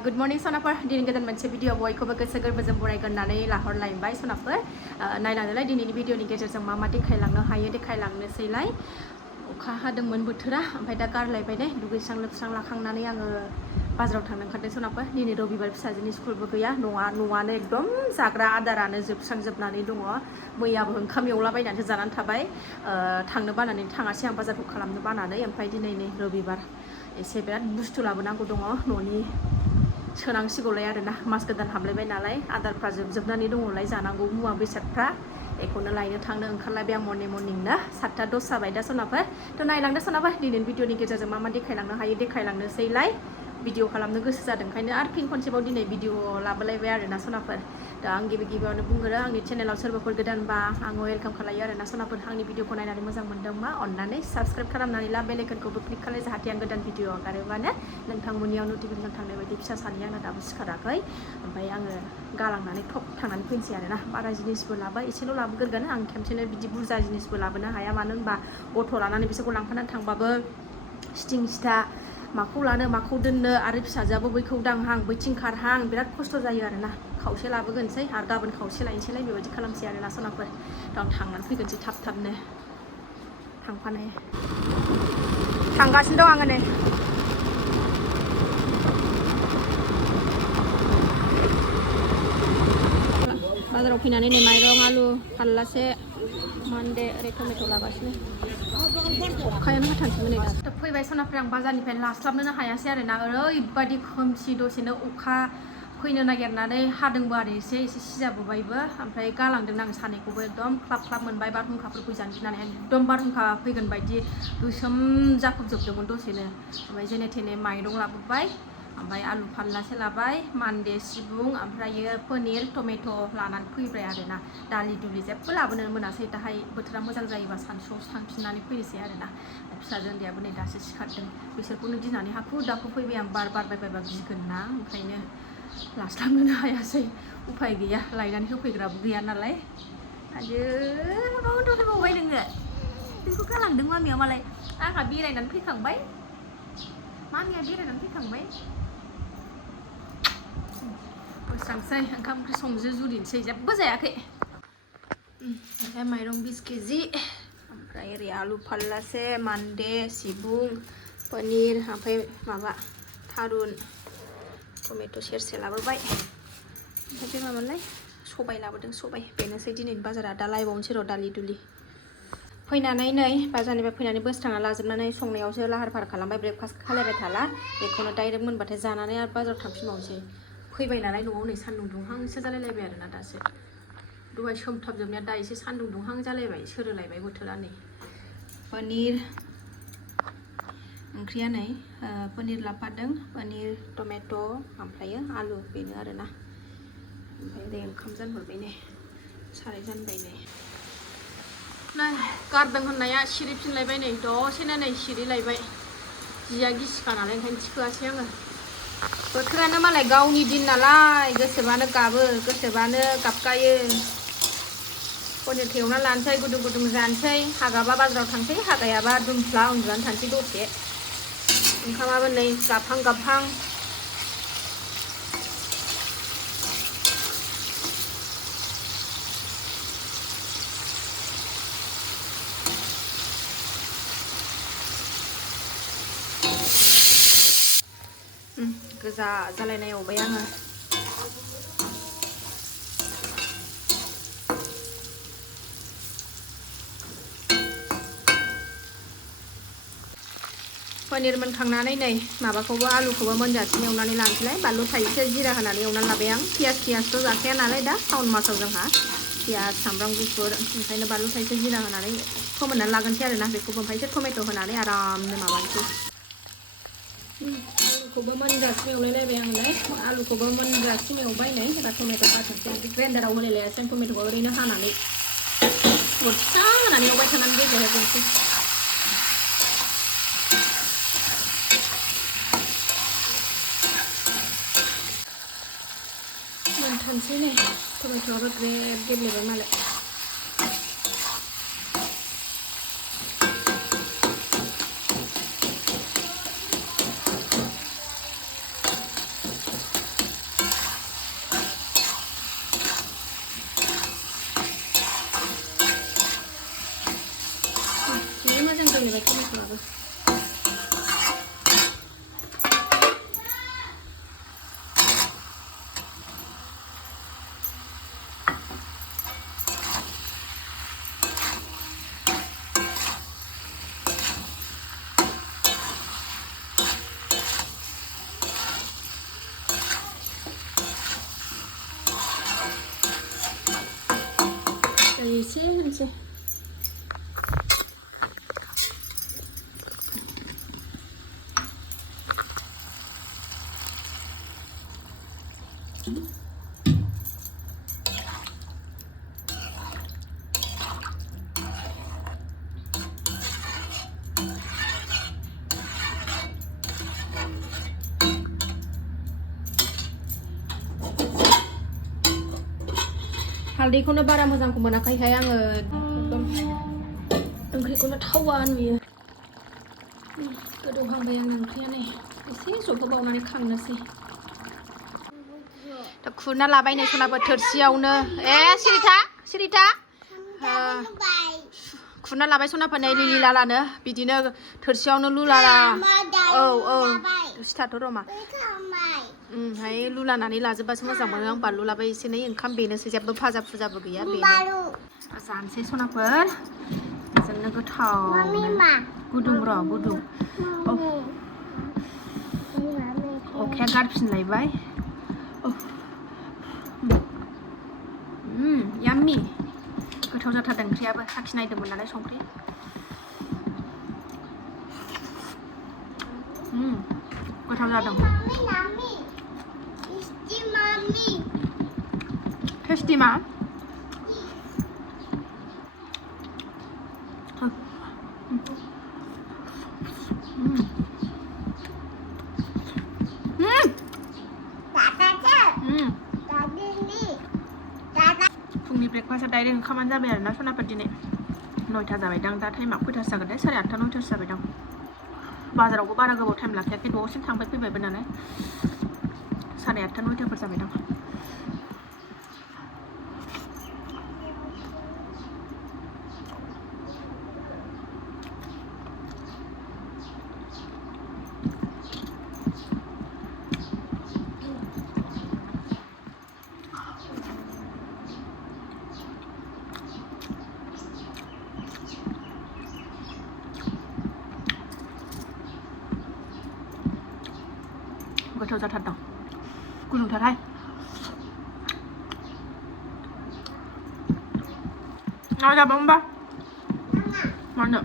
Good morning सनाफोर दिनै गोदान मोनसे भिडिअ बयखौबो गोसो गोरबोजों बरायगोरनानै लाहरलायबाय सनाफोर नायलांदोलाय दिनैनि भिडिअनि गेजेरजों मा मा देखायलांनो हायो देखायलांनोसैलाय अखा हादोंमोन बोथोरा ओमफ्राय दा गारलायबाय दे दुगैस्रां लोबस्रां लाखांनानै आङो बाजाराव थांनो ओंखारदों सनाफोर दिनै रबिबार फिसाजोनि स्कुलबो गैया न'आनो एकदम जाग्रा आदारानो जोबस्रांजोबनानै दङ मैयाबो ओंखाम एवलाबायनानैसो जानानै थाबाय थांनो बानानै थाङासै आं बाजारखौ खालामनो बानानै ओमफ्राय दिनै नै रबिबार एसे बिराद बुस्थु लाबोनांगौ दङ न'नि सोनांसिगौलाय आरोना मास गोदान हाबलायबाय नालाय आदारफ्रा जोबजोबनानै दङलाय जानांगौ मुवा बेसादफ्रा बेखौनो लायनो थांनो ओंखारलायबाय आं मर्निंनो 7:10 जाबाय दा सनाफोर थ' नायलांदो सनाफोर दिनैनि भिडिअनि गेजेरजों मा मा देखायलांनो हायो देखायलांनोसैलाय भिडिअ खालामनो गोसो जादों ओंखायनो आरो फिन खनसेबाव दिनै भिडिअ लाबोलायबाय आरोना सनाफोर दा आं गिबियावनो बुंगोरो आंनि चेनेलाव सोरबाफोर गोदानबा आङो वेलकाम खालायो आरोना सनाफोर आंनि भिडिअखौ नायनानै मोजां मोनदोंबा अननानै साबस्क्राइब खालामनानै ला बेल आइकनखौबो क्लिक खालाय जाहाथे आं गोदान भिडिअ हगारोबानो नोंथांमोननियाव नटिफिकेसन थांनाय बायदि फिसा सानै आंना दाबो सिखाराखै ओमफ्राय आङो गालांनानै थप थांनानै फैनोसै आरोना बारा जिनिसबो लाबाय एसेल' लाबोगोरगोन आं खेमसेनो बिदि बुरजा जिनिसबो लाबोनो हाया मानो होनबा गथ' लानानै बिसोरखौ लांफानानै थांबाबो सिथिं सिथा माखौ लानो माखौ दोननो आरो फिसाजोआबो बैखौ दांहां बैथिं खारहां बिराद खस्थ' जायो आरोना खावसे लाबोगोनसै आरो गाबोन खावसे लायनोसैलाय बेबायदि खालामसै आरोना सनाफोर दा आं थांनानै फैगोनसै थाबनो थांफानाय थांगासिनो दं आङो नै बाजाराव फैनानै नै माइरं आलु फारलासे मानदे ओरै टमेट' लागासिनो अखायानो हाथारसैमोन नै दासो फैबाय सनाफ्राय आं बाजारनिफ्राय लास्लाबनोनो हायासै आरोना ओरैबायदि खोमसि दसेनो अखा फैनो नागिरनानै हादोंबो आरो एसे सिजाबोबायबो ओमफ्राय गालांदों आं सानैखौबो एकदम ख्लाब मोनबाय बारहुंखाफोर फैजानो गिनानै एकदम बारहुंखा फैगोन बायदि गोसोम जाफबजोबदोंमोन दसेनो ओमफ्राय जेने थेने माइरं लाबोबाय ओमफ्राय आलु फारलासे लाबाय मानदे सिबुं ओमफ्रायो पनिर टमेट' लानानै फैबाय आरोना दालि दुलि जेबो लाबोनो मोनासै दाहाय बोथोरा मोजां जायोबा सानसुआव थांफिननानै फैनोसै आरोना फिसाजो उन्दैयाबो नै दासो सिखारदों बिसोरखौनो गिनानै हाखु दाखु फैबाय आं बार बारबाय बायबा गिगोन ना ओंखायनो लास्लाबनोनो हायासै उफाय गैया लायनानै होफैग्राबो गैया नालाय आयो दौबाय नोंखौ गालांदों मामिया मालाय आंहा बेरायनानै फैखांबाय मामिया बेरायनानै फैखांबाय बोस्रांसै ओंखाम ओंख्रि संजो जुरिनोसै जेबो जायाखै ओमफ्राय माइरं 20 केजि ओमफ्राय ओरै आलु फारलासे मानदे सिबुं पनिर ओमफ्राय माबा थारुन टमेट' सेरसे लाबोबाय ओमफ्राय बे माबालाय सबाय लाबोदों सबाय बेनोसै दिनैनि बाजारा दा लायबावनोसै र' दालि दुलि फैनानै नै बाजारनिफ्राय फैनानै बोस्रांना लाजोबनानै संनायावसो लाहार फाहार खालामबाय ब्रेकफास्ट खालायबाय थाला बेखौनो डाइरेक्ट मोनबाथाय जानानै आरो बाजाराव थांफिनबावनोसै फैबाय नालाय न'आव नै सान्दुं दुंहांसो जालायलायबाय आरोना दासो दहाय सोमथाबजोबनाया दा एसे सान्दुं दुंहां जालायबाय सोरोलायबाय बोथोरा नै पनिर ओंख्रिया नै पनिर लाफादों पनिर टमेट' ओमफ्रायो आलु बेनो आरोना ओमफ्राय ओरै ओंखाम जानहरबाय नै साराय जानबाय नै गारदों होननाया सिरिफिनलायबाय नै दसेनो नै सिरिलायबाय जिया गिसिखा नालाय ओंखायनो थिखोआसै आङो बोथोरानो मालाय गावनि दिन नालाय गोसोबानो गाबो गोसोबानो गाबगायो पनिरखौ एवना लानोसै गुदुं गुदुं जानोसै हागाबा बाजाराव थांसै हागायाबा दुमफ्ला उन्दुनानै थानोसै दसे ओंखामाबो नै गाबहां गोजा जालायनाय एवबाय आङो पनिर मोनखांनानै नै माबाखौबो आलुखौबो मोनजासिम एवनानै लानोसैलाय बानलु थाइसे जिरा होनानै एवनानै लाबाय आं पियासथ' जाखाया नालाय दा सावन मासाव जोंहा पियास सामब्राम गुफुर ओंखायनो बानलु थाइसे जिरा होनानै फोमोननानै लागोनसै आरोना बेखौबो ओमफ्राय एसे टमेट' होनानै आरामनो माबानोसै आलुखौबो मोनजासिम एवलायलायबाय आंलाय आलुखौबो मोनजासिम एवबाय नै दा टमेट' हाथोंसै ग्राइन्डाराव होलायलायासै आं टमेट'खौ ओरैनो हानानै अर फिसा होनानै एवबाय थानानै गेब्लेहोजोबनोसै मोनथानसै नै टमेट'आबो ग्रेब गेब्लेबाय मालाय होनसै हालदैखौनो बारा मोजांखौ मोनाखैहाय आङो एकदम ओंख्रिखौनो थावा नुयो गोदौहांबाय आंना ओंख्रिया नै एसे जबहोबावनानै खांनोसै दा खुरना लाबाय नै सनाबो थोरसियावनो सिरिथा खुरना लाबाय सनाफा नै लिलि लालानो बिदिनो थोरसियावनो लुलाला औ सिथाथ' र'मा हाय लुलानानै लाजोबबासो मोजां मोनो आं बानलु लाबाय एसे नै ओंखाम बेनोसै जेबो भाजा फुजाबो गैया बेनो जानोसै सनाफोर जोंनो गोथाव गुदुं र' गुदुं अखाया गारफिनलायबाय याम्मी गोथाव जाथारदों ओंख्रियाबो साखिनायदोंमोन नालाय संख्रि गोथाव जादों टेस्टी मा फुंनि ब्रेकफास्टआ डाइरेक्ट ओंखामानो जाबाय आरोना सनाफोर दिनै 9टा जाबायदां दा टाइमा खयथासो जागोन दे 8:30 9टासो जाबायदां बाजारावबो बारा गोबाव टाइम लाखायाखै न'आवसिम थांबाय फैबायबो नालाय 8:30 9टाफोर जाबायदां गोथाव जाथारदों गुदुंथारहाय जाबाय होमबा मानो